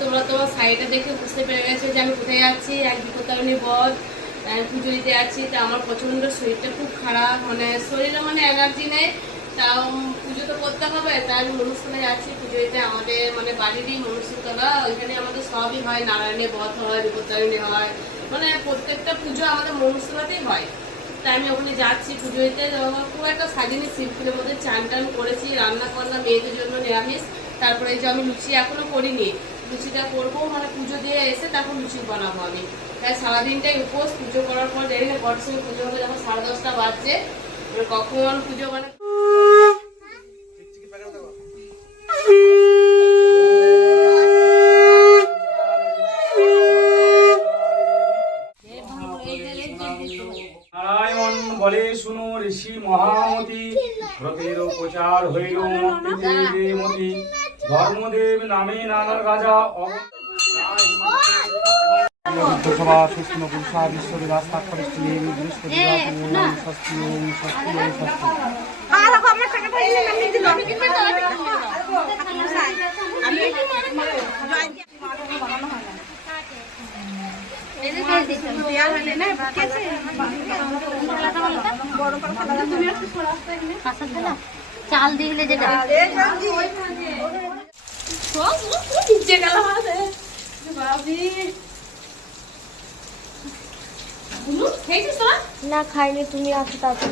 তোমরা তোমার শাড়িটা দেখে বুঝতে পেরে গেছো যে আমি কোথায় যাচ্ছি। এক বিপত্তারিণী বধ পুজো দিতে যাচ্ছি। তা আমার প্রচণ্ড শরীরটা খুব খারাপ, মানে শরীরে মানে এনার্জি নেই। তাও পুজো তো করতে হবে, তাই আমি মনুষ্যতলায় যাচ্ছি পুজো দিতে। আমাদের মানে বাড়িরই মনুষ্যতলা, ওইখানে আমাদের সবই হয়, নারায়ণী বধ হয়, বিপত্তারিণী হয়, মানে প্রত্যেকটা পুজো আমাদের মনুষ্যতলাতেই হয়। তাই আমি ওখানে যাচ্ছি পুজো দিতে। খুব একটা সাজিনি, সিম্পলের মধ্যে চান টান করেছি, রান্না করলাম মেয়েদের জন্য নিরামিষ। তারপরে এই যে আমি লুচি এখনো করিনি, লুচিটা করবো, মানে পুজো দিয়ে এসে তারপর লুচি বানাবো আমি। তাই সারাদিনটাই উপোস। পুজো করার পর দেখি ঘরের সঙ্গে পুজো হবে যখন 10:30 বাজছে, কখন পুজো মানে নারায়ণ বলে শুনো ঋষি মহামতি, ব্রতের প্রচার হইল মতি, ধর্মদেব নামে নানার রাজা সভা সুষ্ণ পুরুষা বিশ্ববিরাজ তাৎপরিষ্ঠী বৃহস্পতি ষষ্ঠী ষষ্ঠী চাল দিলে যেটা না খাইনি, তুমি আসো তারপর